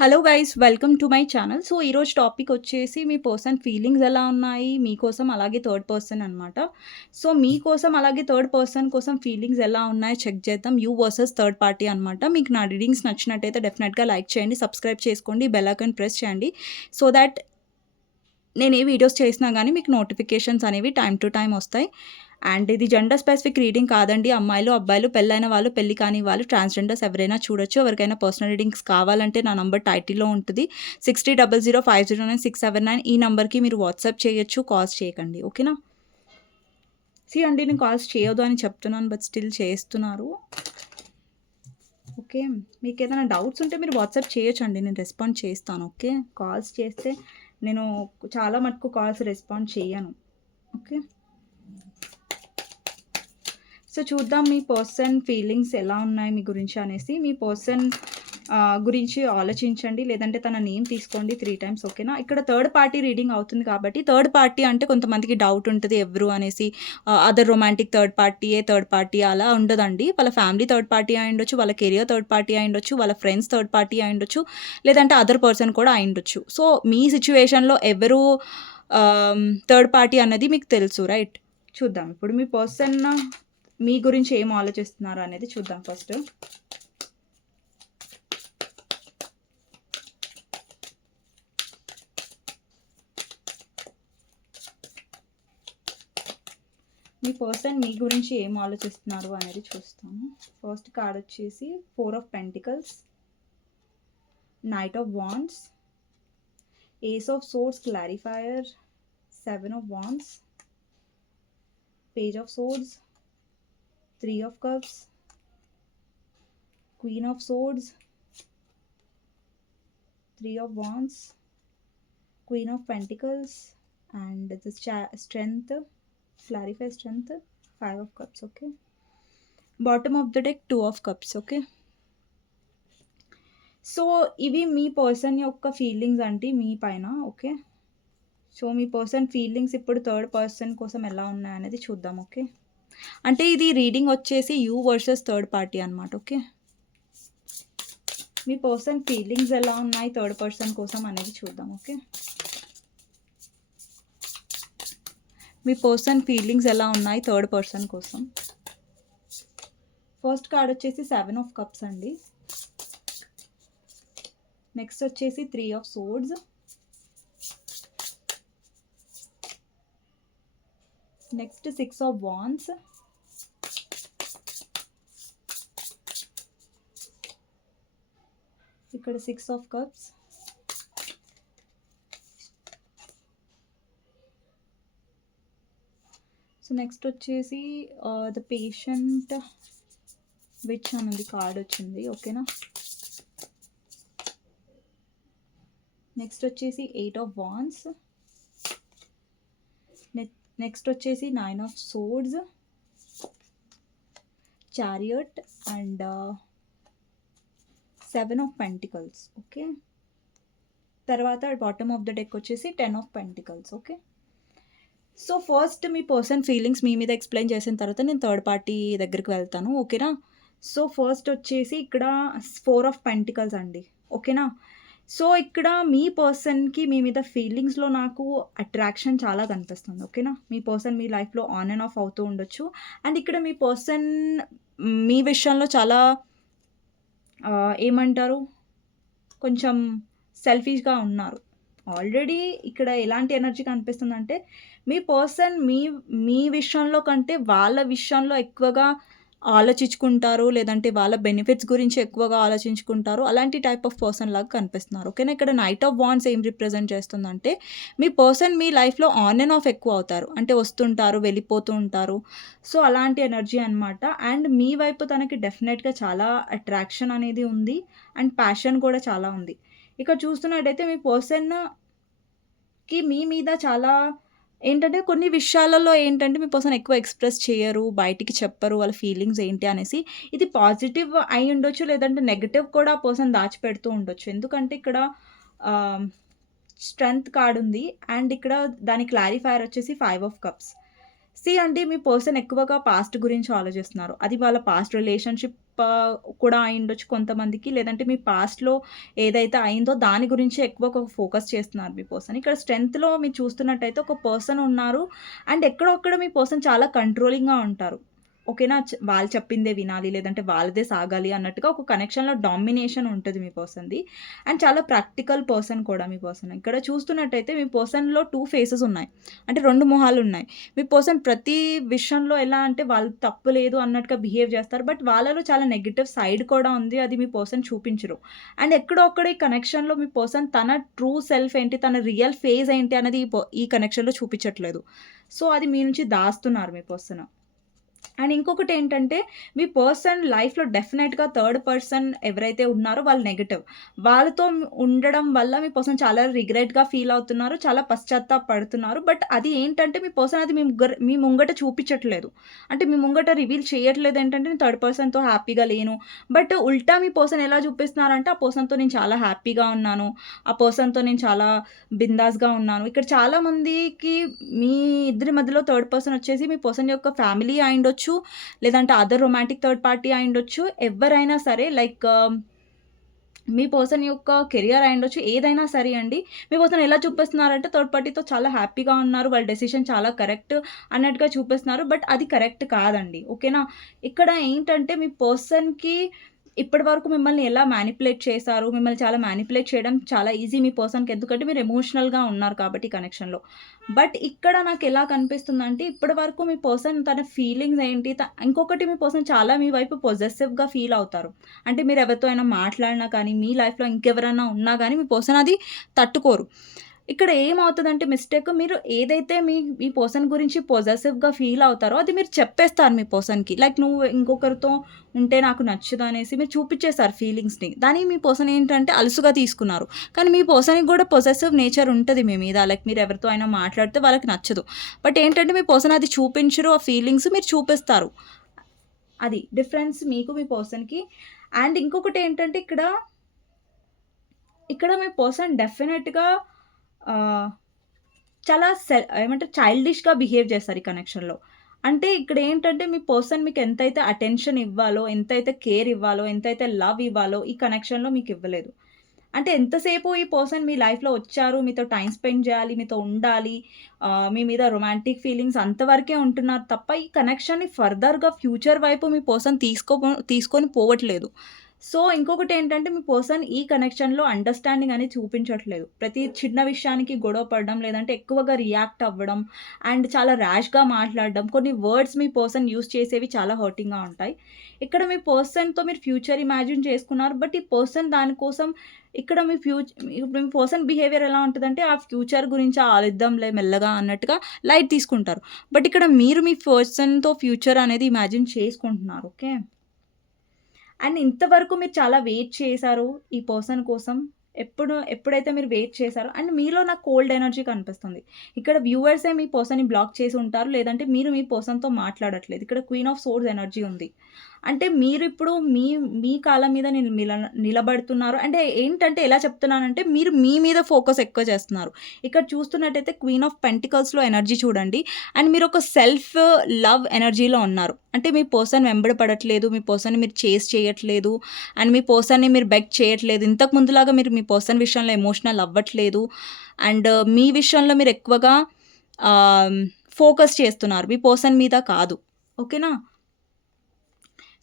Hello guys welcome to my channel. So, ఈరోజు topic వచ్చేసి మీ person feelings ఎలా ఉన్నాయి మీకోసం, అలాగే థర్డ్ పర్సన్ అనమాట. సో, మీకోసం అలాగే థర్డ్ పర్సన్ కోసం ఫీలింగ్స్ ఎలా ఉన్నాయో చెక్ చేద్దాం. యూ వర్సెస్ థర్డ్ పార్టీ అనమాట. మీకు నా రీడింగ్స్ నచ్చినట్టయితే డెఫినెట్గా లైక్ చేయండి, సబ్స్క్రైబ్ చేసుకోండి, బెల్ ఐకాన్ ప్రెస్ చేయండి. సో దాట్ నేను ఏ వీడియోస్ చేసినా కానీ మీకు నోటిఫికేషన్స్ అనేవి టైం టు టైం వస్తాయి. అండ్ ఇది జెండర్ స్పెసిఫిక్ రీడింగ్ కాదండి. అమ్మాయిలు, అబ్బాయిలు, పెళ్ళైన వాళ్ళు, పెళ్లి కాని వాళ్ళు, ట్రాన్స్జెండర్స్ ఎవరైనా చూడొచ్చు. ఎవరికైనా పర్సనల్ రీడింగ్స్ కావాలంటే నా నంబర్ టైటిల్లో ఉంటుంది. 6000509679 ఈ నంబర్కి మీరు వాట్సాప్ చేయొచ్చు, కాల్స్ చేయకండి. ఓకేనా? అండి, నేను కాల్స్ చేయొద్దు అని చెప్తున్నాను, బట్ స్టిల్ చేస్తున్నారు. ఓకే, మీకు ఏదైనా డౌట్స్ ఉంటే మీరు వాట్సాప్ చేయొచ్చు అండి, నేను రెస్పాండ్ చేస్తాను. ఓకే, కాల్స్ చేస్తే నేను చాలా మటుకు కాల్స్ రెస్పాండ్ చేయను. ఓకే, సో చూద్దాం మీ పర్సన్ ఫీలింగ్స్ ఎలా ఉన్నాయి మీ గురించి అనేసి. మీ పర్సన్ గురించి ఆలోచించండి, లేదంటే తన నేమ్ తీసుకోండి 3 టైమ్స్. ఓకేనా? ఇక్కడ థర్డ్ పార్టీ రీడింగ్ అవుతుంది కాబట్టి, థర్డ్ పార్టీ అంటే కొంతమందికి డౌట్ ఉంటుంది ఎవరు అనేసి. అదర్ రొమాంటిక్ థర్డ్ పార్టీ అలా ఉండదండి. వాళ్ళ ఫ్యామిలీ థర్డ్ పార్టీ అయి ఉండొచ్చు, వాళ్ళ కెరియర్ థర్డ్ పార్టీ అయి ఉండొచ్చు, వాళ్ళ ఫ్రెండ్స్ థర్డ్ పార్టీ అయి ఉండొచ్చు, లేదంటే అదర్ పర్సన్ కూడా అయి ఉండొచ్చు. సో మీ సిచ్యువేషన్లో ఎవరు థర్డ్ పార్టీ అన్నది మీకు తెలుసు, రైట్? చూద్దాం ఇప్పుడు మీ పర్సన్ మీ గురించి ఏం ఆలోచిస్తున్నారు అనేది చూద్దాం ఫస్ట్. మీ పర్సన్ మీ గురించి ఏం ఆలోచిస్తున్నారు అనేది చూస్తాము. ఫస్ట్ కార్డ్ వచ్చేసి 4 of pentacles, knight of wands, ace of swords clarifier, 7 of wands, page of swords, 3 of cups, queen of swords, 3 of wands, queen of pentacles, and the strength, clarify strength, 5 of cups. Okay, bottom of the deck 2 of cups. Okay, so ఇవి మీ person యొక్క feelings అంటే మీ పైన. Okay, so మీ person feelings ఇప్పుడు third person కోసం ఎలా ఉన్నాయనేది చూద్దాం. Okay, అంటే ఇది రీడింగ్ వచ్చేసి యూ వర్సెస్ థర్డ్ పార్టీ అనమాట. ఓకే, మీ పర్సన్ ఫీలింగ్స్ ఎలా ఉన్నాయి థర్డ్ పర్సన్ కోసం అనేది చూద్దాం. ఓకే, మీ పర్సన్ ఫీలింగ్స్ ఎలా ఉన్నాయి థర్డ్ పర్సన్ కోసం. ఫస్ట్ కార్డ్ వచ్చేసి 7 ఆఫ్ కప్స్ అండి. నెక్స్ట్ వచ్చేసి 3 of swords, next 6 of wands, ఇక్కడ 6 ఆఫ్ కప్స్, సో నెక్స్ట్ వచ్చేసి ద పేషెంట్ విచ్ అనేది కార్డ్ వచ్చింది. ఓకేనా? నెక్స్ట్ వచ్చేసి 8 ఆఫ్ వాండ్స్, నెక్స్ట్ వచ్చేసి 9 of swords, chariot and 7 of pentacles. Okay, తర్వాత బాటమ్ ఆఫ్ ద డెక్ వచ్చేసి 10 of pentacles. Okay, so first మీ పర్సన్ ఫీలింగ్స్ మీ మీద ఎక్స్ప్లెయిన్ చేసిన తర్వాత నేను థర్డ్ పార్టీ దగ్గరికి వెళ్తాను. ఓకేనా? సో ఫస్ట్ వచ్చేసి ఇక్కడ 4 ఆఫ్ పెంటికల్స్ అండి. ఓకేనా? సో ఇక్కడ మీ పర్సన్కి మీ మీద ఫీలింగ్స్లో నాకు అట్రాక్షన్ చాలా కనిపిస్తుంది. ఓకేనా? మీ పర్సన్ మీ లైఫ్లో ఆన్ అండ్ ఆఫ్ అవుతూ ఉండొచ్చు. అండ్ ఇక్కడ మీ పర్సన్ మీ విషయంలో చాలా ఏమంటారు, కొంచెం సెల్ఫిష్గా ఉన్నారు ఆల్రెడీ. ఇక్కడ ఎలాంటి ఎనర్జీ కనిపిస్తుందంటే మీ పర్సన్ మీ విషయంలో కంటే వాళ్ళ విషయంలో ఎక్కువగా ఆలోచించుకుంటారు, లేదంటే వాళ్ళ బెనిఫిట్స్ గురించి ఎక్కువగా ఆలోచించుకుంటారు. అలాంటి టైప్ ఆఫ్ పర్సన్ లాగా కనిపిస్తున్నారు. ఓకేనా? ఇక్కడ నైట్ ఆఫ్ వాండ్స్ ఏం రిప్రజెంట్ చేస్తుందంటే మీ పర్సన్ మీ లైఫ్లో ఆన్ అండ్ ఆఫ్ ఎక్కువ అవుతారు, అంటే వస్తుంటారు, వెళ్ళిపోతూ ఉంటారు. సో అలాంటి ఎనర్జీ అనమాట. అండ్ మీ వైపు తనకి డెఫినెట్గా చాలా అట్రాక్షన్ అనేది ఉంది, అండ్ ప్యాషన్ కూడా చాలా ఉంది. ఇక్కడ చూస్తున్నట్టయితే మీ పర్సన్కి మీ మీద చాలా ఏంటంటే కొన్ని విషయాలలో ఏంటంటే మీ పర్సన్ ఎక్కువ ఎక్స్ప్రెస్ చేయరు, బయటికి చెప్పరు వాళ్ళ ఫీలింగ్స్ ఏంటి అనేసి. ఇది పాజిటివ్ అయి ఉండొచ్చు, లేదంటే నెగటివ్ కూడా పర్సన్ దాచిపెడుతూ ఉండొచ్చు. ఎందుకంటే ఇక్కడ స్ట్రెంగ్త్ కార్డ్ ఉంది, అండ్ ఇక్కడ దాని క్లారిఫైర్ వచ్చేసి 5 ఆఫ్ కప్స్. అండి మీ పర్సన్ ఎక్కువగా పాస్ట్ గురించి ఆలోచిస్తున్నారు. అది వాళ్ళ పాస్ట్ రిలేషన్‌షిప్ కూడా అయ్యుండొచ్చు కొంతమందికి. లేదంటే మీ పాస్ట్‌లో ఏదైతే అయిందో దాని గురించి ఎక్కువ ఫోకస్ చేస్తున్నారు మీ పర్సన్. ఇక్కడ స్ట్రెంగ్త్‌లో మీరు చూస్తున్నట్టయితే ఒక పర్సన్ ఉన్నారు. అండ్ ఎక్కడో అక్కడ మీ పర్సన్ చాలా కంట్రోలింగ్‌గా ఉంటారు. ఓకేనా? వాళ్ళు చెప్పిందే వినాలి, లేదంటే వాళ్ళదే సాగాలి అన్నట్టుగా ఒక కనెక్షన్‌లో డామినేషన్ ఉంటది మీ పర్సన్‌ది. అండ్ చాలా ప్రాక్టికల్ పర్సన్ కూడా మీ పర్సన్. ఇక్కడ చూస్తున్నట్టయితే మీ పర్సన్‌లో 2 ఫేసెస్ ఉన్నాయి. అంటే 2 మొహాలున్నాయి. మీ పర్సన్ ప్రతి విషయంలో ఎలా అంటే వాళ్ళు తప్పు లేదు అన్నట్టుగా బిహేవ్ చేస్తారు. బట్ వాళ్ళలో చాలా నెగెటివ్ సైడ్ కూడా ఉంది. అది మీ పర్సన్ చూపించరు. అండ్ ఎక్కడో అక్కడ ఈ కనెక్షన్‌లో మీ పర్సన్ తన ట్రూ సెల్ఫ్ ఏంటి, తన రియల్ ఫేస్ ఏంటి అనేది ఈ కనెక్షన్‌లో చూపించట్లేదు. సో, అది మీ నుంచి దాస్తున్నారు మీ పర్సన్. అండ్ ఇంకొకటేంటంటే, మీ పర్సన్ లైఫ్‌లో డెఫినెట్‌గా థర్డ్ పర్సన్ ఎవరైతే ఉన్నారో వాళ్ళు నెగెటివ్. వాళ్ళతో ఉండడం వల్ల మీ పర్సన్ చాలా రిగ్రెట్‌గా ఫీల్ అవుతున్నారు. చాలా పశ్చాత్తాపపడుతున్నారు. బట్ అది ఏంటంటే, మీ పర్సన్ అది మీ ముంగట చూపించట్లేదు. అంటే మీ ముంగట రివీల్ చేయట్లేదు ఏంటంటే, నేను థర్డ్ పర్సన్‌తో హ్యాపీగా లేను. బట్ ఉల్టా మీ పర్సన్ ఎలా చూపిస్తున్నారంటే, ఆ పర్సన్‌తో నేను చాలా హ్యాపీగా ఉన్నాను. ఆ పర్సన్‌తో నేను చాలా బిందాస్‌గా ఉన్నాను. ఇక్కడ చాలా మందికి మీ ఇద్దరి మధ్యలో థర్డ్ పర్సన్ వచ్చేసి మీ పర్సన్ యొక్క ఫ్యామిలీ అయ్యుండొచ్చు. లేదంటే అదర్ రొమాంటిక్ థర్డ్ పార్టీ అయ్యుండొచ్చు. ఎవ్వరైనా సరే లైక్ మీ పర్సన్ యొక్క కెరియర్ అయ్యుండొచ్చు. ఏదైనా సరే అండి. మీ పర్సన్ ఎలా చూపిస్తున్నారంటే థర్డ్ పార్టీతో చాలా హ్యాపీగా ఉన్నారు. వాళ్ళ డెసిషన్ చాలా కరెక్ట్ అన్నట్టుగా చూపిస్తున్నారు. బట్ అది కరెక్ట్ కాదండి. ఓకేనా? ఇక్కడ ఏంటంటే మీ పర్సన్‌కి ఇప్పటి వరకు మిమ్మల్ని ఎలా మ్యానిపులేట్ చేశారు. మిమ్మల్ని చాలా మ్యానిపులేట్ చేయడం చాలా ఈజీ మీ పర్సన్‌కి. ఎందుకంటే మీరు ఎమోషనల్‌గా ఉన్నారు కాబట్టి కనెక్షన్‌లో. బట్ ఇక్కడ నాకెలా కనిపిస్తుందంటే ఇప్పటి వరకు మీ పర్సన్ తన ఫీలింగ్స్ ఏంటి ఇంకొకటి మీ పర్సన్ చాలా మీ వైపు పొసెసివ్‌గా ఫీల్ అవుతారు. అంటే మీరు ఎవరితో అయినా మాట్లాడినా కానీ, మీ లైఫ్‌లో ఇంకెవరైనా ఉన్నా గానీ మీ పర్సన్ అది తట్టుకోరు. ఇక్కడ ఏమవుతదంటే మిస్టేక్ మీరు ఏదైతే మీ పర్సన్ గురించి పొసెసివ్‌గా ఫీల్ అవుతారో అది మీరు చెప్పేస్తారు మీ పర్సన్‌కి. లైక్ నువ్వు ఇంకొకరితో ఉంటే నాకు నచ్చదు అనేసి మీరు చూపిచ్చేసారు ఫీలింగ్స్‌ని. దాన్ని మీ పర్సన్ ఏంటంటే అలుసుగా తీసుకున్నారు. కానీ మీ పర్సన్‌కి గూడా పొసెసివ్ నేచర్ ఉంటది మీ మీద. లైక్ మీరు ఎవరితో అయినా మాట్లాడితే వాళ్ళకి నచ్చదు. బట్ ఏంటంటే మీ పర్సన్ అది చూపించరు. ఆ ఫీలింగ్స్ మీరు చూపిస్తారు. అది డిఫరెన్స్ మీకు మీ పర్సన్‌కి. అండ్ ఇంకొకటేంటంటే ఇక్కడ మీ పర్సన్ డెఫినెట్‌గా ఆహ్, చాలా ఏమంటారు చైల్డిష్‌గా బిహేవ్ చేస్తారు ఈ కనెక్షన్‌లో. అంటే ఇక్కడేంటంటే మీ పర్సన్ మీకు ఎంతైతే అటెన్షన్ ఇవ్వాలో, ఎంతైతే కేర్ ఇవ్వాలో, ఎంతైతే లవ్ ఇవ్వాలో ఈ కనెక్షన్‌లో మీకివ్వలేదు. అంటే ఎంతసేపు ఈ పర్సన్ మీ లైఫ్‌లో వచ్చారు, మీతో టైమ్ స్పెండ్ జేయాలి, మీతో ఉండాలి, మీ మీద రొమాంటిక్ ఫీలింగ్స్ అంతవరకే ఉంటున్నారు తప్ప, ఈ కనెక్షన్‌ని ఫర్దర్‌గా ఫ్యూచర్ వైపు మీ పర్సన్ తీసుకొని పోవట్లేదు. సో, ఇంకొకటేంటంటే మీ పర్సన్ ఈ కనెక్షన్‌లో అండర్‌స్టాండింగ్ అనేది చూపించట్లేదు. ప్రతి చిన్న విషయానికి గొడవ పడడం, లేదంటే ఎక్కువగా రియాక్ట్ అవ్వడం, అండ్ చాలా ర్యాష్‌గా మాట్లాడడం, కొన్ని వర్డ్స్ మీ పర్సన్ యూజ్ చేసేవి చాలా హర్టింగ్‌గా ఉంటాయి. ఇక్కడ మీ పర్సన్‌తో మీరు ఫ్యూచర్ ఇమాజిన్ చేసుకున్నారు. బట్ ఈ పర్సన్ దానికోసం ఇక్కడ ఇప్పుడు మీ పర్సన్ బిహేవియర్ ఎలా ఉంటదంటే, ఆ ఫ్యూచర్ గురించి ఆలోచిద్దాంలే మెల్లగా అన్నట్టుగా లైట్ తీసుకుంటారు. బట్ ఇక్కడ మీరు మీ పర్సన్‌తో ఫ్యూచర్ అనేది ఇమాజిన్ చేసుకుంటున్నారు. ఓకే. అండ్ ఇంతవరకు మీరు చాలా వెయిట్ చేశారు ఈ పర్సన్ కోసం. ఎప్పుడైతే మీరు వెయిట్ చేశారో అండ్ మీలో నాకు కోల్డ్ ఎనర్జీ కనిపిస్తుంది. ఇక్కడ వ్యూవర్సే మీ పర్సన్‌ని బ్లాక్ చేసి ఉంటారు. లేదంటే మీరు మీ పర్సన్‌తో మాట్లాడట్లేదు. ఇక్కడ క్వీన్ ఆఫ్ సోర్డ్స్ ఎనర్జీ ఉంది. అంటే మీరిప్పుడు మీ మీ కాళ్ళ మీద నిలబడుతున్నారు. అంటే ఏంటంటే ఎలా చెప్తున్నానంటే మీరు మీ మీద ఫోకస్ ఎక్కువ చేస్తున్నారు. ఇక్కడ చూస్తున్నట్టయితే క్వీన్ ఆఫ్ పెంటికల్స్‌లో ఎనర్జీ చూడండి. అండ్ మీరొక సెల్ఫ్ లవ్ ఎనర్జీలో ఉన్నారు. అంటే మీ పర్సన్ వెంబడి పడట్లేదు. మీ పర్సన్‌ని మీరు చేజ్ చేయట్లేదు. అండ్ మీ పర్సన్‌ని మీరు బెగ్ చేయట్లేదు. ఇంతకు ముందులాగా మీరు మీ పర్సన్ విషయంలో ఎమోషనల్ అవ్వట్లేదు. అండ్ మీ విషయంలో మీరు ఎక్కువగా ఆహ్, ఫోకస్ చేస్తున్నారు. మీ పర్సన్ మీద కాదు. ఓకేనా?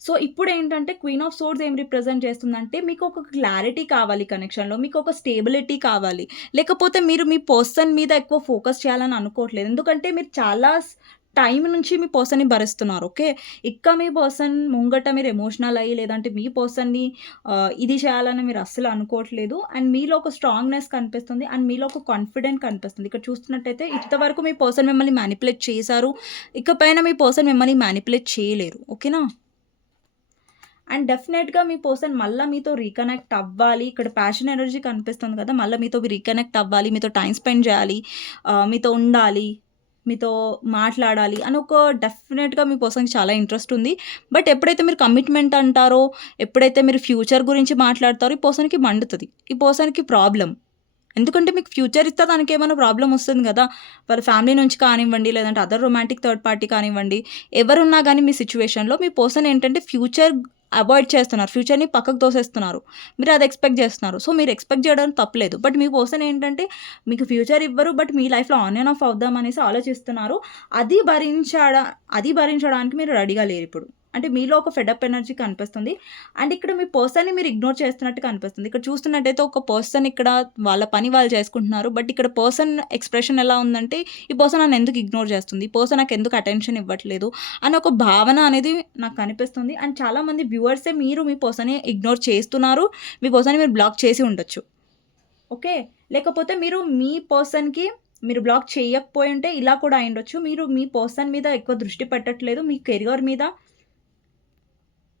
సో, ఇప్పుడేంటంటే క్వీన్ ఆఫ్ సోర్డ్స్ ఏం రిప్రజెంట్ చేస్తుందంటే, మీకొక క్లారిటీ కావాలి కనెక్షన్‌లో. మీకొక స్టేబిలిటీ కావాలి. లేకపోతే మీరు మీ పర్సన్ మీద ఎక్కువ ఫోకస్ చేయాలని అనుకోవట్లేదు. ఎందుకంటే మీరు చాలా టైం నుంచి మీ పర్సన్‌ని భరిస్తున్నారు. ఓకే. మీ పర్సన్ ముంగట మీరు ఎమోషనల్ అయ్యి, లేదంటే మీ పర్సన్‌ని ఇది చేయాలని మీరు అస్సలు అనుకోవట్లేదు. అండ్ మీలో ఒక స్ట్రాంగ్‌నెస్ కనిపిస్తుంది. అండ్ మీలో ఒక కాన్ఫిడెంట్ కనిపిస్తుంది. ఇక్కడ చూస్తున్నట్టయితే ఇంతవరకు మీ పర్సన్ మిమ్మల్ని మ్యానిపులేట్ చేశారు. ఇకపైన మీ పర్సన్ మిమ్మల్ని మ్యానిపులేట్ చేయలేరు. ఓకేనా? అండ్ డెఫినెట్‌గా మీ పర్సన్ మళ్ళా మీతో రీకనెక్ట్ అవ్వాలి. ఇక్కడ ప్యాషన్ ఎనర్జీ కనిపిస్తుంది కదా! మళ్ళా మీతో రీకనెక్ట్ అవ్వాలి. మీతో టైమ్ స్పెండ్ చేయాలి. మీతో ఉండాలి. మీతో మాట్లాడాలి అని డెఫినెట్‌గా మీ పర్సన్‌కి చాలా ఇంట్రెస్ట్ ఉంది. బట్ ఎప్పుడైతే మీరు కమిట్మెంట్ అంటారో, ఎప్పుడైతే మీరు ఫ్యూచర్ గురించి మాట్లాడతారో ఈ పర్సన్‌కి మండుతది. ఈ పర్సన్‌కి ప్రాబ్లమ్. ఎందుకంటే మీకు ఫ్యూచర్ ఇస్తే దానికేమైనా ప్రాబ్లమ్ వస్తుంది గదా! వాళ్ళ ఫ్యామిలీ నుంచి కానివ్వండి, లేదంటే అదర్ రొమాంటిక్ థర్డ్ పార్టీ కానివ్వండి, ఎవరున్నా గానీ మీ సిట్యుయేషన్‌లో మీ పర్సన్ ఏంటంటే ఫ్యూచర్ అవాయిడ్ చేస్తున్నారు. ఫ్యూచర్‌ని పక్కకు తోసేస్తున్నారు. మీరు అది ఎక్స్‌పెక్ట్ జేస్తున్నారు. సో, మీరు ఎక్స్‌పెక్ట్ జేయడం తప్పులేదు. బట్ మీ పర్సన్ ఏంటంటే మీకు ఫ్యూచర్ ఇవ్వరు. బట్ మీ లైఫ్‌లో ఆన్ అండ్ ఆఫ్ అవుదాం అనేసి ఆలోచిస్తున్నారు. అది అది భరించడానికి మీరు రెడీగా లేరిప్పుడు. అంటే మీలో ఒక ఫెడప్ ఎనర్జీ కనిపిస్తుంది. అండ్ ఇక్కడ మీ పర్సన్‌ని మీరు ఇగ్నోర్ చేస్తున్నట్టు కనిపిస్తుంది. ఇక్కడ చూస్తున్నట్టయితే ఒక పర్సన్ ఇక్కడ వాళ్ళ పని వాళ్ళు చేసుకుంటున్నారు. బట్ ఇక్కడ పర్సన్ ఎక్స్‌ప్రెషన్ ఎలా ఉందంటే, ఈ పర్సన్ నన్ను ఎందుకు ఇగ్నోర్ చేస్తుంది? ఈ పర్సన్ నాకు ఎందుకు అటెన్షన్ ఇవ్వట్లేదు? అనే ఒక భావన అనేది నాకు కనిపిస్తుంది. అండ్ చాలామంది వ్యూవర్సే మీరు మీ పర్సన్‌ని ఇగ్నోర్ చేస్తున్నారు. మీ పర్సన్‌ని మీరు బ్లాక్ చేసి ఉండొచ్చు. ఓకే. లేకపోతే మీరు మీ పర్సన్‌కి మీరు బ్లాక్ చేయకపోయుంటే ఇలా కూడా అయ్యుండొచ్చు. మీరు మీ పర్సన్ మీద ఎక్కువ దృష్టి పెట్టట్లేదు. మీ కెరియర్ మీద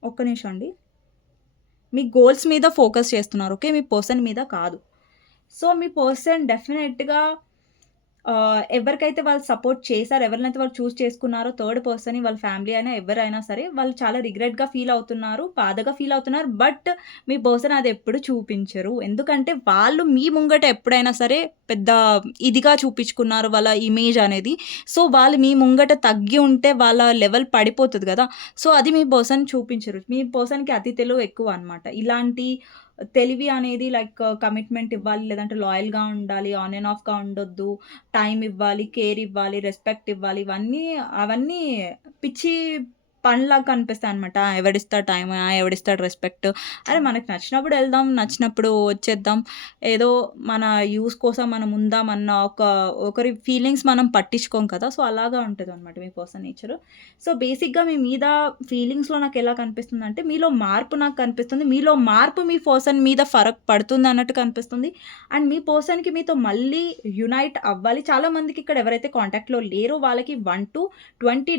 ఒక్క నిమిషం అండి. మీ గోల్స్ మీద ఫోకస్ చేస్తున్నారు. ఓకే. మీ పర్సన్ మీద కాదు. సో, మీ పర్సన్ డెఫినెట్‌గా ఎవరికైతే వాళ్ళు సపోర్ట్ చేశారో, ఎవరినైతే వాళ్ళు చూజ్ చేసుకున్నారో థర్డ్ పర్సన్‌ని వాళ్ళ ఫ్యామిలీ అయినా, ఎవరైనా సరే వాళ్ళు చాలా రిగ్రెట్‌గా ఫీల్ అవుతున్నారు. బాధగా ఫీల్ అవుతున్నారు. బట్ మీ పర్సన్ అది ఎప్పుడు చూపించరు. ఎందుకంటే వాళ్ళు మీ ముంగట ఎప్పుడైనా సరే పెద్ద ఇదిగా చూపించుకున్నారు వాళ్ళ ఇమేజ్ అనేది. సో, వాళ్ళు మీ ముంగట తగ్గి ఉంటే వాళ్ళ లెవెల్ పడిపోతది గదా! సో, అది మీ పర్సన్ చూపించరు. మీ పర్సన్‌కి అతి తెలివి ఎక్కువ అనమాట. ఇలాంటి తెలివి అనేది లైక్ కమిట్మెంట్ ఇవ్వాలి, లేదంటే లాయల్‌గా ఉండాలి, ఆన్ అండ్ ఆఫ్‌గా ఉండొద్దు, టైమ్ ఇవ్వాలి, కేర్ ఇవ్వాలి, రెస్పెక్ట్ ఇవ్వాలి. అవన్నీ పిచ్చి పనిలాగా కనిపిస్తాయనమాట. ఎవడిస్తాడు టైమ్, ఎవడిస్తాడు రెస్పెక్ట్. అరే మనకు నచ్చినప్పుడు ఎళ్దాం, నచ్చినప్పుడు వచ్చేద్దాం. ఏదో మన యూజ్ కోసం మనం ఉందామన్న ఒకరి ఫీలింగ్స్ మనం పట్టించుకోం కదా! సో, అలాగా ఉంటదనమాట మీ పర్సన్ నేచరు. సో, బేసిక్‌గా మీ మీద ఫీలింగ్స్‌లో నాకెలా కనిపిస్తుందంటే, మీలో మార్పు నాకు కనిపిస్తుంది. మీలో మార్పు మీ పర్సన్ మీద ఫరక్ పడుతుందన్నట్టు కనిపిస్తుంది. అండ్ మీ పర్సన్‌కి మీతో మళ్ళీ యునైట్ అవ్వాలి. చాలామందికి ఇక్కడ ఎవరైతే కాంటాక్ట్‌లో లేరో వాళ్ళకి 1-20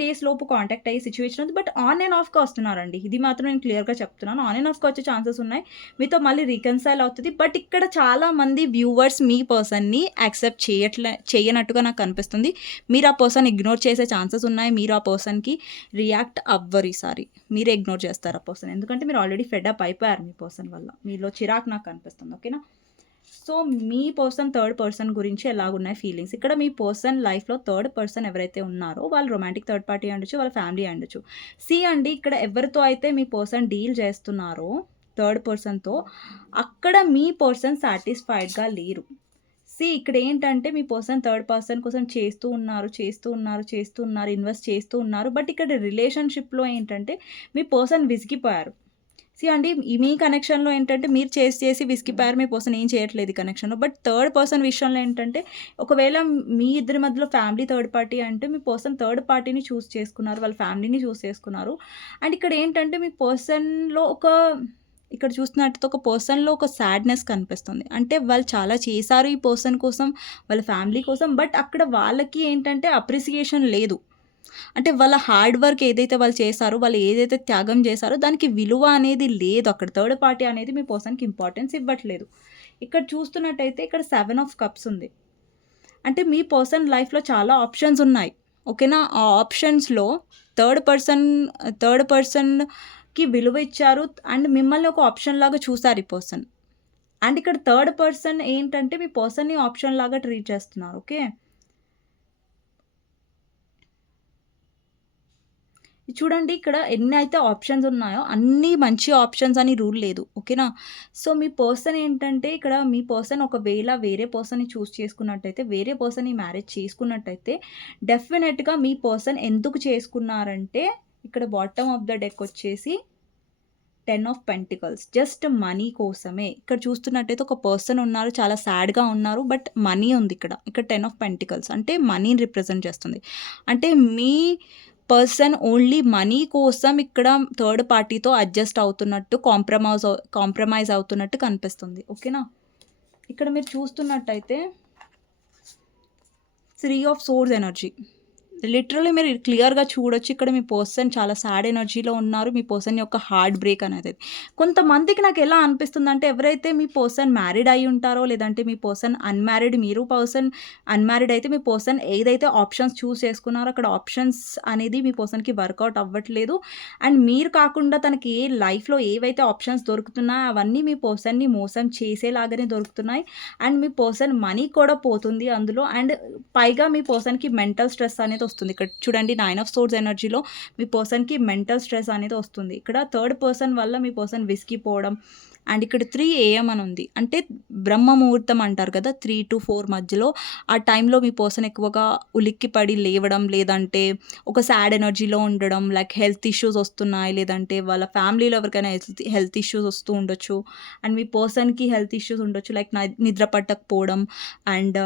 డేస్ లోపు కాంటాక్ట్ అయ్యే సిట్యుయేషన్ ఉంది. బట్ ఆన్ అండ్ ఆఫ్‌గా వస్తున్నారండి. ఇది మాత్రం నేను క్లియర్‌గా చెప్తున్నాను. ఆన్ అండ్ ఆఫ్‌గా వచ్చే ఛాన్సెస్ ఉన్నాయి. మీతో మళ్ళీ రీకన్సైల్ అవుతది. బట్ ఇక్కడ చాలామంది వ్యూవర్స్ మీ పర్సన్‌ని యాక్సెప్ట్ చేయనట్టుగా నాకు కనిపిస్తుంది. మీరు ఆ పర్సన్ ఇగ్నోర్ చేసే ఛాన్సెస్ ఉన్నాయి. మీరు ఆ పర్సన్‌కి రియాక్ట్ అవ్వరు ఈసారి. మీరే ఇగ్నోర్ చేస్తారు ఆ పర్సన్. ఎందుకంటే మీరు ఆల్రెడీ ఫెడ్ అప్ అయిపోయారు మీ పర్సన్ వల్ల. మీలో చిరాకు నాకు కనిపిస్తుంది. ఓకేనా? సో, మీ పర్సన్, థర్డ్ పర్సన్ గురించి ఎలాగున్నాయి ఫీలింగ్స్? ఇక్కడ మీ పర్సన్ లైఫ్‌లో థర్డ్ పర్సన్ ఎవరైతే ఉన్నారో వాళ్ళు రొమాంటిక్ థర్డ్ పార్టీ అయ్యుండొచ్చు, వాళ్ళ ఫ్యామిలీ అయ్యుండొచ్చు. అండి ఇక్కడ ఎవరితో అయితే మీ పర్సన్ డీల్ చేస్తున్నారో థర్డ్ పర్సన్‌తో, అక్కడ మీ పర్సన్ సాటిస్ఫైడ్‌గా లేరు. ఇక్కడేంటంటే మీ పర్సన్ థర్డ్ పర్సన్ కోసం ఇన్వెస్ట్ చేస్తూ ఉన్నారు. బట్ ఇక్కడ రిలేషన్‌షిప్‌లో ఏంటంటే మీ పర్సన్ విసిగిపోయారు. అండి మీ కనెక్షన్‌లో ఏంటంటే మీరు చేసి విసిగిపోయారు. మీ పర్సన్ ఏం చేయట్లేదు ఈ కనెక్షన్‌లో. బట్ థర్డ్ పర్సన్ విషయంలో ఏంటంటే ఒకవేళ మీ ఇద్దరి మధ్యలో ఫ్యామిలీ థర్డ్ పార్టీ అంటే మీ పర్సన్ థర్డ్ పార్టీని చూజ్ చేసుకున్నారు. వాళ్ళ ఫ్యామిలీని చూజ్ చేసుకున్నారు. అండ్ ఇక్కడ ఏంటంటే మీ పర్సన్‌లో ఇక్కడ చూస్తున్నట్టయితే ఒక పర్సన్‌లో ఒక సాడ్‌నెస్ కనిపిస్తుంది. అంటే వాళ్ళు చాలా చేశారు ఈ పర్సన్ కోసం, వాళ్ళ ఫ్యామిలీ కోసం. బట్ అక్కడ వాళ్ళకి ఏంటంటే అప్రిసియేషన్ లేదు. అంటే వాళ్ళ హార్డ్ వర్క్ ఏదైతే వాళ్ళు చేశారో, వాళ్ళు ఏదైతే త్యాగం చేశారో దానికి విలువ అనేది లేదు అక్కడ. థర్డ్ పార్టీ అనేది మీ పర్సన్‌కి ఇంపార్టెన్స్ ఇవ్వట్లేదు. ఇక్కడ చూస్తున్నట్టయితే ఇక్కడ 7 ఆఫ్ కప్స్ ఉంది. అంటే మీ పర్సన్ లైఫ్‌లో చాలా ఆప్షన్స్ ఉన్నాయి. ఓకేనా? ఆ ఆప్షన్స్‌లో థర్డ్ పర్సన్‌కి విలువ ఇచ్చారు. అండ్ మిమ్మల్ని ఒక ఆప్షన్ లాగా చూసారు ఈ పర్సన్. అండ్ ఇక్కడ థర్డ్ పర్సన్ ఏంటంటే మీ పర్సన్‌ని ఆప్షన్ లాగా ట్రీట్ చేస్తున్నారు. ఓకే? చూడండి ఇక్కడ ఎన్నైతే ఆప్షన్స్ ఉన్నాయో అన్నీ మంచి ఆప్షన్స్ అని రూల్ లేదు. ఓకేనా? సో, మీ పర్సన్ ఏంటంటే ఇక్కడ మీ పర్సన్ ఒకవేళ వేరే పర్సన్‌ని చూజ్ చేసుకున్నట్టయితే, వేరే పర్సన్‌ని మ్యారేజ్ చేసుకున్నట్టయితే డెఫినెట్‌గా మీ పర్సన్ ఎందుకు చేసుకున్నారంటే ఇక్కడ బాటమ్ ఆఫ్ ద డెక్ వచ్చేసి 10 ఆఫ్ పెంటికల్స్. జస్ట్ మనీ కోసమే. ఇక్కడ చూస్తున్నట్టయితే ఒక పర్సన్ ఉన్నారు. చాలా సాడ్‌గా ఉన్నారు. బట్ మనీ ఉంది ఇక్కడ. ఇక్కడ 10 ఆఫ్ పెంటికల్స్ అంటే మనీని రిప్రజెంట్ చేస్తుంది. అంటే మీ పర్సన్ ఓన్లీ మనీ కోసం ఇక్కడ థర్డ్ పార్టీతో అడ్జస్ట్ అవుతున్నట్టు, కాంప్రమైజ్ అవుతున్నట్టు కనిపిస్తుంది. ఓకేనా? ఇక్కడ మీరు చూస్తున్నట్టయితే 3 ఆఫ్ సోర్స్ ఎనర్జీ. లిటరల్లీ మీరు క్లియర్‌గా చూడొచ్చు. ఇక్కడ మీ పర్సన్ చాలా సాడ్ ఎనర్జీలో ఉన్నారు. మీ పర్సన్ యొక్క హార్ట్ బ్రేక్ అనేది. కొంతమందికి నాకెలా అనిపిస్తుందంటే, ఎవరైతే మీ పర్సన్ మ్యారీడ్ అయ్యి ఉంటారో, లేదంటే మీ పర్సన్ అన్‌మ్యారీడ్, మీరు పర్సన్ అన్‌మ్యారీడ్ అయితే, మీ పర్సన్ ఏదైతే ఆప్షన్స్ చూజ్ చేసుకున్నారో, అక్కడ ఆప్షన్స్ అనేది మీ పర్సన్‌కి వర్కౌట్ అవ్వట్లేదు. అండ్ మీరు కాకుండా తనకి లైఫ్‌లో ఏవైతే ఆప్షన్స్ దొరుకుతున్నాయో, అవన్నీ మీ పర్సన్‌ని మోసం చేసేలాగానే దొరుకుతున్నాయి. అండ్ మీ పర్సన్ మనీ కూడా పోతుంది అందులో. అండ్ పైగా మీ పర్సన్‌కి మెంటల్ స్ట్రెస్ అనేది వస్తుంది. ఇక్కడ చూడండి 9 ఆఫ్ సోర్డ్స్ ఎనర్జీలో మీ పర్సన్‌కి మెంటల్ స్ట్రెస్ అనేది వస్తుంది. ఇక్కడ థర్డ్ పర్సన్ వల్ల మీ పర్సన్ విసిగిపోవడం. అండ్ ఇక్కడ 3 AM అని ఉంది. అంటే బ్రహ్మ ముహూర్తం అంటారు కదా! 3-4 మధ్యలో ఆ టైంలో మీ పర్సన్ ఎక్కువగా ఉలిక్కిపడి లేవడం, లేదంటే ఒక సాడ్ ఎనర్జీలో ఉండడం, లైక్ హెల్త్ ఇష్యూస్ వస్తున్నాయి, లేదంటే వాళ్ళ ఫ్యామిలీలో ఎవరికైనా హెల్త్ ఇష్యూస్ వస్తూ ఉండొచ్చు. అండ్ మీ పర్సన్‌కి హెల్త్ ఇష్యూస్ ఉండొచ్చు. లైక్ నిద్ర పట్టకపోవడం అండ్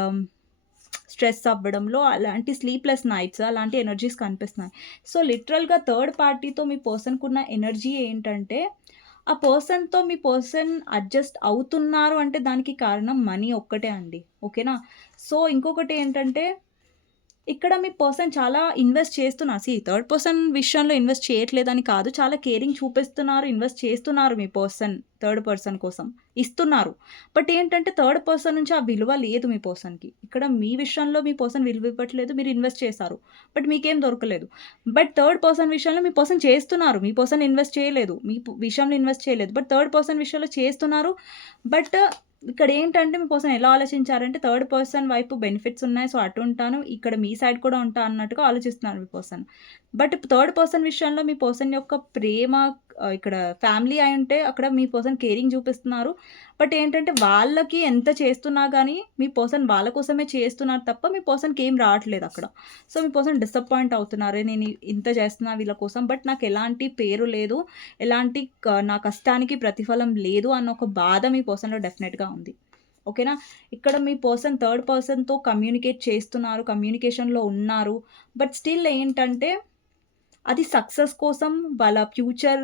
స్ట్రెస్ అవ్వడంలో అలాంటి స్లీప్‌లెస్ నైట్స్ అలాంటి ఎనర్జీస్ కనిపిస్తున్నాయి. సో, లిటరల్‌గా థర్డ్ పార్టీతో మీ పర్సన్‌కున్న ఎనర్జీ ఏంటంటే, ఆ పర్సన్‌తో మీ పర్సన్ అడ్జస్ట్ అవుతున్నారు అంటే దానికి కారణం మనీ ఒక్కటే అండి. ఓకేనా? సో, ఇంకొకటేంటంటే ఇక్కడ మీ పర్సన్ చాలా ఇన్వెస్ట్ చేస్తున్నారు. థర్డ్ పర్సన్ విషయంలో ఇన్వెస్ట్ చేయట్లేదని కాదు. చాలా కేరింగ్ చూపిస్తున్నారు, ఇన్వెస్ట్ చేస్తున్నారు మీ పర్సన్ థర్డ్ పర్సన్ కోసం. ఇస్తున్నారు. బట్ ఏంటంటే థర్డ్ పర్సన్ నుంచి ఆ విలువ లేదు మీ పర్సన్‌కి. ఇక్కడ మీ విషయంలో మీ పర్సన్ విలువ ఇవ్వట్లేదు. మీరు ఇన్వెస్ట్ చేశారు. బట్ మీకేం దొరకలేదు. బట్ థర్డ్ పర్సన్ విషయంలో మీ పర్సన్ చేస్తున్నారు. మీ పర్సన్ ఇన్వెస్ట్ చేయలేదు. మీ విషయంలో ఇన్వెస్ట్ చేయలేదు. బట్ థర్డ్ పర్సన్ విషయంలో చేస్తున్నారు. బట్ ఇక్కడేంటంటే మీ పర్సన్ ఎలా ఆలోచించారంటే థర్డ్ పర్సన్ వైపు బెనిఫిట్స్ ఉన్నాయి. సో, అటు ఉంటాను. ఇక్కడ మీ సైడ్ కూడా ఉంటా అన్నట్టుగా ఆలోచిస్తున్నారు మీ పర్సన్. బట్ థర్డ్ పర్సన్ విషయంలో మీ పర్సన్ యొక్క ప్రేమ ఇక్కడ ఫ్యామిలీ అయుంటే అక్కడ మీ పర్సన్ కేరింగ్ చూపిస్తున్నారు. బట్ ఏంటంటే వాళ్ళకి ఎంత చేస్తున్నా గానీ మీ పర్సన్ వాళ్ళ కోసమే చేస్తున్నారు తప్ప మీ పర్సన్‌కి ఏం రావట్లేదు అక్కడ. సో, మీ పర్సన్ డిసప్పాయింట్ అవుతున్నారు. నేను ఇంత చేస్తున్నా వీళ్ళ కోసం. బట్ నాకు ఎలాంటి పేరు లేదు. ఎలాంటి నా కష్టానికి ప్రతిఫలం లేదు అన్న ఒక బాధ మీ పర్సన్‌లో డెఫినెట్‌గా ఉంది. ఓకేనా? ఇక్కడ మీ పర్సన్ థర్డ్ పర్సన్‌తో కమ్యూనికేట్ చేస్తున్నారు. కమ్యూనికేషన్‌లో ఉన్నారు. బట్ స్టిల్ ఏంటంటే అది సక్సెస్ కోసం వాళ్ళ ఫ్యూచర్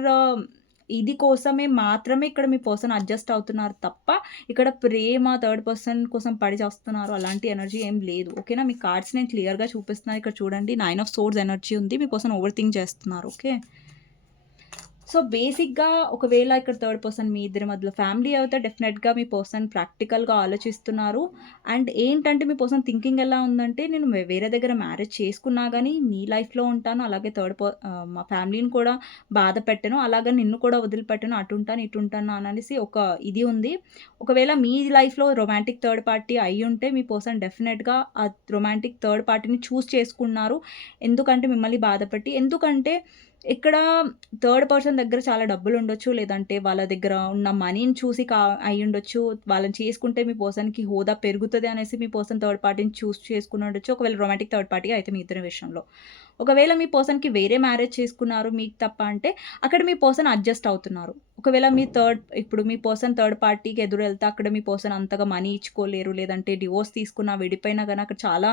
ఇది కోసమే మాత్రమే ఇక్కడ మీ పర్సన్ అడ్జస్ట్ అవుతున్నారు తప్ప, ఇక్కడ ప్రేమ థర్డ్ పర్సన్ కోసం పడి చస్తున్నారు అలాంటి ఎనర్జీ ఏం లేదు. ఓకేనా? మీ కార్డ్స్ నేను క్లియర్‌గా చూపిస్తున్నాను. ఇక్కడ చూడండి 9 ఆఫ్ సోర్డ్స్ ఎనర్జీ ఉంది. మీ పర్సన్ ఓవర్ థింక్ చేస్తున్నారు. ఓకే. సో, బేసిక్‌గా ఒకవేళ ఇక్కడ థర్డ్ పర్సన్ మీ ఇద్దరి మధ్యలో ఫ్యామిలీ అయితే డెఫినెట్‌గా మీ పర్సన్ ప్రాక్టికల్‌గా ఆలోచిస్తున్నారు. అండ్ ఏంటంటే మీ పర్సన్ థింకింగ్ ఎలా ఉందంటే నేను వేరే దగ్గర మ్యారేజ్ చేసుకున్నా గానీ నీ లైఫ్‌లో ఉంటాను. అలాగే మా ఫ్యామిలీని కూడా బాధ పెట్టను. అలాగని నిన్ను కూడా వదిలిపెట్టను. అటుంటాను, ఇటుంటాను అనేసి ఒక ఇది ఉంది. ఒకవేళ మీ లైఫ్‌లో రొమాంటిక్ థర్డ్ పార్టీ అయ్యుంటే మీ పర్సన్ డెఫినెట్‌గా ఆ రొమాంటిక్ థర్డ్ పార్టీని చూజ్ చేసుకున్నారు. ఎందుకంటే మిమ్మల్ని బాధపెట్టి. ఎందుకంటే ఇక్కడ థర్డ్ పర్సన్ దగ్గర చాలా డబ్బులుండొచ్చు. లేదంటే వాళ్ళ దగ్గర ఉన్న మనీని చూసి అయ్యుండొచ్చు. వాళ్ళని చేసుకుంటే మీ పర్సన్‌కి హోదా పెరుగుతది అనేసి మీ పర్సన్ థర్డ్ పార్టీని చూజ్ చేసుకునుండొచ్చు. ఒకవేళ రొమాంటిక్ థర్డ్ పార్టీ అయితే మీ ఇద్దరి విషయంలో. ఒకవేళ మీ పర్సన్‌కి వేరే మ్యారేజ్ చేసుకున్నారు మీకు తప్ప అంటే, అక్కడ మీ పర్సన్ అడ్జస్ట్ అవుతున్నారు. ఒకవేళ ఇప్పుడు మీ పర్సన్ థర్డ్ పార్టీకి ఎదురెళ్తే అక్కడ మీ పర్సన్ అంతగా మనీ ఇచ్చుకోలేరు. లేదంటే డివోర్స్ తీసుకున్నా, విడిపోయినా గాని అక్కడ చాలా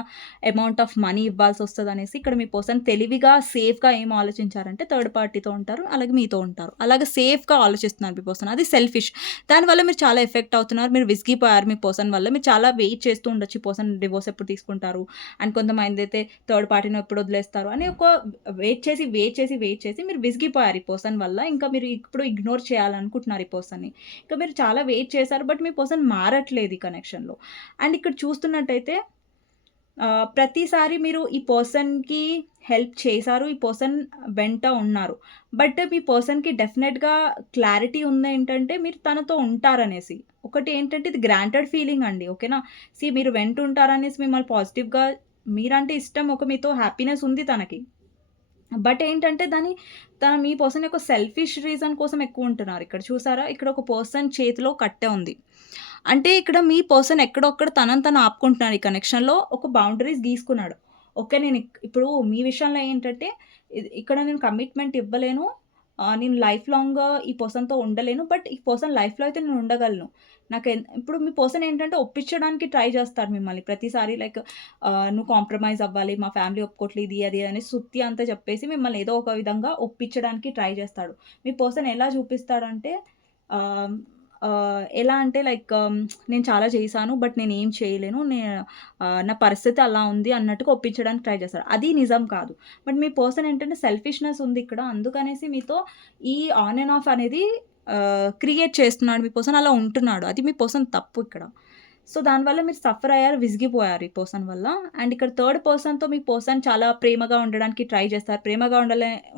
అమౌంట్ ఆఫ్ మనీ ఇవ్వాల్సొస్తదనేసి ఇక్కడ మీ పర్సన్ తెలివిగా, సేఫ్‌గా ఏం ఆలోచించారంటే థర్డ్ పార్టీతో ఉంటారు. అలాగే మీతో ఉంటారు. అలాగే సేఫ్‌గా ఆలోచిస్తున్నారు మీ పర్సన్. అది సెల్ఫిష్. దానివల్ల మీరు చాలా ఎఫెక్ట్ అవుతున్నారు. మీరు విసిగిపోయారు మీ పర్సన్ వల్ల. మీరు చాలా వెయిట్ చేస్తూ ఉండొచ్చు. ఈ పర్సన్ డివోర్స్ ఎప్పుడు తీసుకుంటారు? అండ్ కొంతమందైతే థర్డ్ పార్టీని ఎప్పుడు వదిలేస్తారు అని ఒక వెయిట్ చేసి మీరు విసిగిపోయారు ఈ పర్సన్ వల్ల. ఇంకా మీరు ఇప్పుడు ఇగ్నోర్ చేయాలనుకుంటున్నారు ఈ పర్సన్‌ని. ఇంకా మీరు చాలా వెయిట్ చేశారు. బట్ మీ పర్సన్ మారట్లేదు ఈ కనెక్షన్‌లో. అండ్ ఇక్కడ చూస్తున్నట్టయితే ప్రతిసారి మీరు ఈ పర్సన్‌కి హెల్ప్ చేశారు. ఈ పర్సన్ వెంట ఉన్నారు. బట్ మీ పర్సన్‌కి డెఫినెట్‌గా క్లారిటీ ఉందేంటంటే మీరు తనతో ఉంటారనేసి. ఒకటేంటంటే ఇది గ్రాంటెడ్ ఫీలింగ్ అండి. ఓకేనా? మీరు వెంట ఉంటారనేసి మిమ్మల్ని పాజిటివ్‌గా మీరంటే ఇష్టం. మీతో హ్యాపీనెస్ ఉంది తనకి. బట్ ఏంటంటే మీ పర్సన్ యొక్క సెల్ఫిష్ రీజన్ కోసం ఎక్కువుంటున్నారు. ఇక్కడ చూసారా? ఇక్కడ ఒక పర్సన్ చేతిలో కట్టె ఉంది. అంటే ఇక్కడ మీ పర్సన్ ఎక్కడొక్కడ తనని తను ఆపుకుంటున్నారు ఈ కనెక్షన్‌లో. ఒక బౌండరీస్ గీసుకున్నాడు. ఓకే. ఇప్పుడు మీ విషయంలో ఏంటంటే ఇక్కడ నేను కమిట్మెంట్ ఇవ్వలేను. నేను లైఫ్ లాంగ్ ఈ పర్సన్‌తో ఉండలేను. బట్ ఈ పర్సన్ లైఫ్‌లో అయితే నేను ఉండగలను. ఇప్పుడు మీ పర్సన్ ఏంటంటే ఒప్పించడానికి ట్రై చేస్తారు మిమ్మల్ని ప్రతిసారి. లైక్ నువ్వు కాంప్రమైజ్ అవ్వాలి. మా ఫ్యామిలీ ఒప్పుకోవట్లేదు ఇది, అది అని సుత్తి అంతా చెప్పేసి మిమ్మల్ని ఏదో ఒక విధంగా ఒప్పించడానికి ట్రై చేస్తాడు. మీ పర్సన్ ఎలా చూపిస్తాడంటే ఆహ్, ఎలా అంటే లైక్ నేను చాలా చేశాను. బట్ నేనేం చేయలేను. నా పరిస్థితి అలా ఉంది అన్నట్టుగా ఒప్పించడానికి ట్రై చేస్తారు. అది నిజం కాదు. బట్ మీ పర్సన్ ఏంటంటే సెల్ఫిష్‌నెస్ ఉంది ఇక్కడ. అందుకనేసి మీతో ఈ ఆన్ అండ్ ఆఫ్ అనేది క్రియేట్ చేస్తున్నాడు మీ పర్సన్. అలా ఉంటున్నాడు. అది మీ పర్సన్ తప్పు ఇక్కడ. సో, దానివల్ల మీరు సఫర్ అయ్యారు, విసిగిపోయారు ఈ పర్సన్ వల్ల. అండ్ ఇక్కడ థర్డ్ పర్సన్‌తో మీ పర్సన్ చాలా ప్రేమగా ఉండడానికి ట్రై చేస్తారు. ప్రేమగా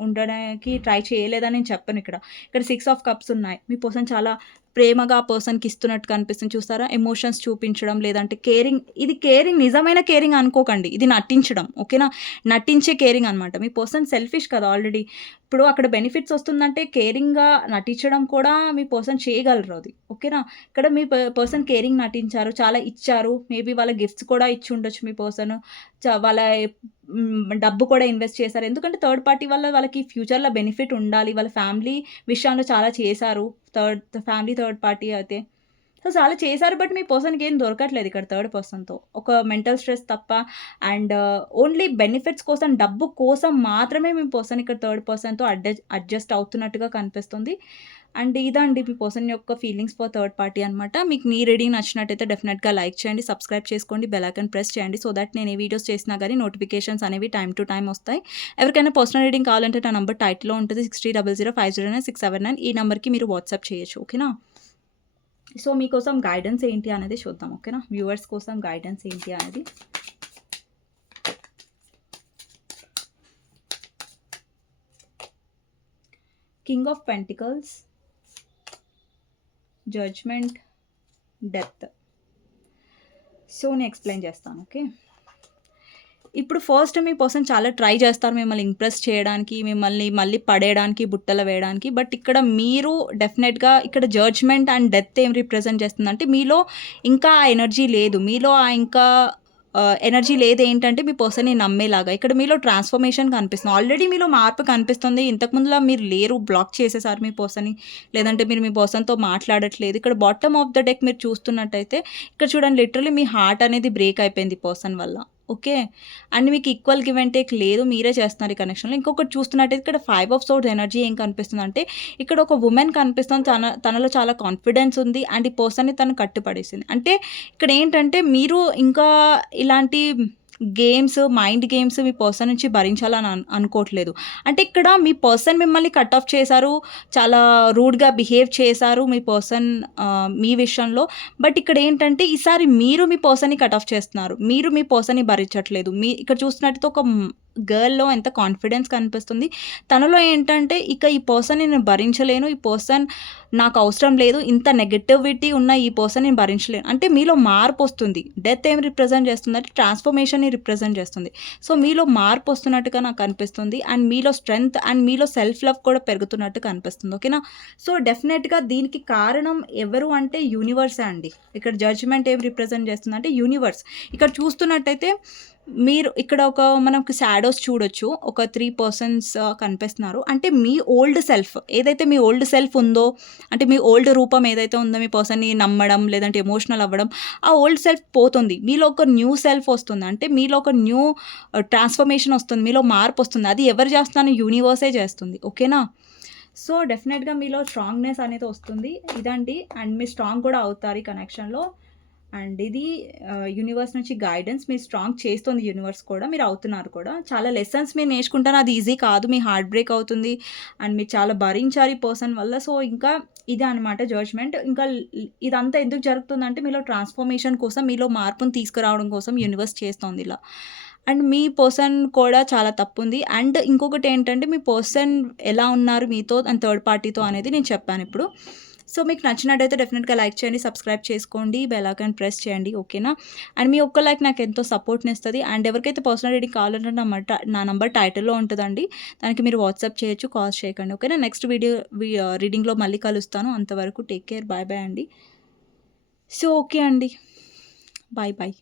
ఉండడానికి ట్రై చేయలేదని నేను చెప్పను ఇక్కడ. ఇక్కడ 6 ఆఫ్ కప్స్ ఉన్నాయి. మీ పర్సన్ చాలా ప్రేమగా ఆ పర్సన్‌కి ఇస్తున్నట్టు కనిపిస్తుంది చూసారా? ఎమోషన్స్ చూపించడం, లేదంటే కేరింగ్, ఇది కేరింగ్ నిజమైన కేరింగ్ అనుకోకండి. ఇది నటించడం. ఓకేనా? నటించే కేరింగ్ అనమాట. మీ పర్సన్ సెల్ఫిష్ కదా ఆల్రెడీ. ఇప్పుడు అక్కడ బెనిఫిట్స్ వస్తుందంటే కేరింగ్‌గా నటించడం కూడా మీ పర్సన్ చేయగలరు అది. ఓకేనా? ఇక్కడ మీ పర్సన్ కేరింగ్ నటించారు. చాలా ఇచ్చారు. మేబీ వాళ్ళ గిఫ్ట్స్ కూడా ఇచ్చి ఉండొచ్చు మీ పర్సన్. వాళ్ళ డబ్బు కూడా ఇన్వెస్ట్ చేశారు. ఎందుకంటే థర్డ్ పార్టీ వల్ల వాళ్ళకి ఫ్యూచర్‌లో బెనిఫిట్ ఉండాలి. వాళ్ళ ఫ్యామిలీ విషయంలో చాలా చేశారు. థర్డ్ పార్టీ అయితే. సో, చాలా చేశారు. బట్ మీ పర్సన్‌కి ఏం దొరకట్లేదు ఇక్కడ థర్డ్ పర్సన్‌తో. ఒక మెంటల్ స్ట్రెస్ తప్ప. అండ్ ఓన్లీ బెనిఫిట్స్ కోసం, డబ్బు కోసం మాత్రమే మీ పర్సన్ ఇక్కడ థర్డ్ పర్సన్‌తో అడ్జస్ట్ అవుతున్నట్టుగా కనిపిస్తుంది. అండ్ ఇదండి మీ పర్సన్ యొక్క ఫీలింగ్స్ ఫర్ థర్డ్ పార్టీ అనమాట. మీకు నీ రీడింగ్ నచ్చినట్టయితే డెఫినెట్‌గా లైక్ చేయండి, సబ్స్క్రైబ్ చేసుకోండి, బెల్ ఐకాన్ ప్రెస్ చేయండి. సో దట్ నేను ఏ వీడియోస్ చేసినా గానీ నోటిఫికేషన్స్ అనేవి టైమ్ టు టైమ్ వస్తాయి. ఎవరికైనా పర్సనల్ రీడింగ్ కావాలంటే నా నంబర్ టైటిల్‌లో ఉంటుంది. 6300509679. ఈ నంబర్‌కి మీరు వాట్సాప్ చేయొచ్చు. ఓకేనా? సో, మీకోసం గైడెన్స్ ఏంటి అనేది చూద్దాం. ఓకేనా? వ్యూవర్స్ కోసం గైడెన్స్ ఏంటి అనేది. King of pentacles, judgement, death. So, నేను ఎక్స్‌ప్లెయిన్ చేస్తాను. ఓకే. ఇప్పుడు ఫస్ట్ మీ పర్సన్ చాలా ట్రై చేస్తారు మిమ్మల్ని ఇంప్రెస్ చేయడానికి, మిమ్మల్ని మళ్ళీ పడేయడానికి, బుట్టలో వేయడానికి. బట్ ఇక్కడ మీరు డెఫినెట్‌గా ఇక్కడ జడ్జ్‌మెంట్ అండ్ డెత్ ఏం రిప్రజెంట్ చేస్తుందంటే మీలో ఇంకా ఆ ఎనర్జీ లేదు. మీలో ఇంకా ఎనర్జీ లేదేంటంటే మీ పర్సన్‌ని నమ్మేలాగా. ఇక్కడ మీలో ట్రాన్స్‌ఫర్మేషన్ కనిపిస్తుంది. ఆల్రెడీ మీలో మార్పు కనిపిస్తుంది. ఇంతకుముందులా మీరు లేరు, బ్లాక్ చేసేసారు మీ పర్సన్‌ని. లేదంటే మీరు మీ పర్సన్‌తో మాట్లాడట్లేదు. ఇక్కడ బాటమ్ ఆఫ్ ద డెక్ మీరు చూస్తున్నట్టయితే ఇక్కడ చూడండి, లిటరల్లీ మీ హార్ట్ అనేది బ్రేక్ అయిపోయింది ఈ పర్సన్ వల్ల. ఓకే. అండ్ మీకు ఈక్వల్ గివ్ అండ్ టేక్ లేదు. మీరే చేస్తున్నారు ఈ కనెక్షన్‌లో. ఇంకొకటి చూస్తున్నట్టయితే ఇక్కడ 5 ఆఫ్ సోర్డ్స్ ఎనర్జీ ఏం కనిపిస్తుందంటే ఇక్కడ ఒక వుమెన్ కనిపిస్తుంది. తనలో చాలా కాన్ఫిడెన్స్ ఉంది. అండ్ ఈ పర్సన్‌ని తను కట్టుపడేసింది. అంటే ఇక్కడ ఏంటంటే మీరు ఇంకా ఇలాంటి మైండ్ గేమ్స్ మీ పర్సన్ నుంచి భరించాలని అనుకోవట్లేదు. అంటే ఇక్కడ మీ పర్సన్ మిమ్మల్ని కట్ ఆఫ్ చేశారు. చాలా రూడ్‌గా బిహేవ్ చేశారు మీ పర్సన్ మీ విషయంలో. బట్ ఇక్కడ ఏంటంటే ఈసారి మీరు మీ పర్సన్‌ని కట్ ఆఫ్ చేస్తున్నారు. మీరు మీ పర్సన్‌ని భరించట్లేదు. ఇక్కడ చూస్తున్నట్టయితే ఒక గర్ల్‌లో ఎంత కాన్ఫిడెన్స్ కనిపిస్తుంది. తనలో ఏంటంటే ఇక ఈ పర్సన్‌ని నేను భరించలేను. ఈ పర్సన్ నాకు అవసరం లేదు. ఇంత నెగటివిటీ ఉన్న ఈ పర్సన్ నేను భరించలేను. అంటే మీలో మార్పు వస్తుంది. డెత్ ఏం రిప్రజెంట్ చేస్తుందంటే ట్రాన్స్‌ఫర్మేషన్‌ని రిప్రజెంట్ చేస్తుంది. సో, మీలో మార్పు వస్తున్నట్టుగా నాకు కనిపిస్తుంది. అండ్ మీలో స్ట్రెంగ్త్ అండ్ మీలో సెల్ఫ్ లవ్ కూడా పెరుగుతున్నట్టు కనిపిస్తుంది. ఓకేనా? సో, డెఫినెట్‌గా దీనికి కారణం ఎవరు అంటే యూనివర్సే అండి. ఇక్కడ జడ్జ్‌మెంట్ ఏం రిప్రజెంట్ చేస్తుందంటే యూనివర్స్. ఇక్కడ చూస్తున్నట్టయితే మీరు ఇక్కడ మనకు షాడోస్ చూడొచ్చు. ఒక 3 పర్సన్స్ కనిపిస్తున్నారు. అంటే మీ ఓల్డ్ సెల్ఫ్ ఏదైతే మీ ఓల్డ్ సెల్ఫ్ ఉందో, అంటే మీ ఓల్డ్ రూపం ఏదైతే ఉందో మీ పర్సన్‌ని నమ్మడం, లేదంటే ఎమోషనల్ అవ్వడం, ఆ ఓల్డ్ సెల్ఫ్ పోతుంది. మీలో ఒక న్యూ సెల్ఫ్ వస్తుంది. అంటే మీలో ఒక న్యూ ట్రాన్స్‌ఫర్మేషన్ వస్తుంది. మీలో మార్పు వస్తుంది. అది ఎవరు చేస్తున్నారు? యూనివర్సే చేస్తుంది. ఓకేనా? సో, డెఫినెట్‌గా మీలో స్ట్రాంగ్‌నెస్ అనేది వస్తుంది. ఇదండి. అండ్ మీరు స్ట్రాంగ్ కూడా అవుతారు ఈ కనెక్షన్‌లో. అండ్ ఇది యూనివర్స్ నుంచి గైడెన్స్. మీరు స్ట్రాంగ్ చేస్తుంది యూనివర్స్ కూడా. మీరు అవుతున్నారు కూడా. చాలా లెసన్స్ మీరు నేర్చుకుంటారు. అది ఈజీ కాదు. మీ హార్ట్ బ్రేక్ అవుతుంది. అండ్ మీరు చాలా భరించారు ఈ పర్సన్ వల్ల. సో, ఇంకా ఇదే అనమాట జడ్జ్‌మెంట్. ఇంకా ఇదంతా ఎందుకు జరుగుతుందంటే మీలో ట్రాన్స్‌ఫర్మేషన్ కోసం, మీలో మార్పుని తీసుకురావడం కోసం యూనివర్స్ చేస్తోంది ఇలా. అండ్ మీ పర్సన్ కూడా చాలా తప్పుంది. అండ్ ఇంకొకటి ఏంటంటే మీ పర్సన్ ఎలా ఉన్నారు మీతో అండ్ థర్డ్ పార్టీతో అనేది నేను చెప్పాను ఇప్పుడు. సో, మీకు నచ్చినట్టయితే డెఫినెట్‌గా లైక్ చేయండి, సబ్స్క్రైబ్ చేసుకోండి, బెల్ ఐకాన్ ప్రెస్ చేయండి. ఓకేనా? అండ్ మీ ఒక్క లైక్ నాకు ఎంతో సపోర్ట్‌నిస్తది. అండ్ ఎవరికైతే పర్సనల్ రీడింగ్ కావాలంటే నా నంబర్ టైటిల్‌లో ఉంటదండి. దానికి మీరు వాట్సాప్ చేయొచ్చు, కాల్స్ చేయకండి. ఓకేనా? నెక్స్ట్ రీడింగ్‌లో మళ్ళీ కలుస్తాను. అంతవరకు టేక్ కేర్. బాయ్ బాయ్ అండి. సో, ఓకే అండి. Bye bye.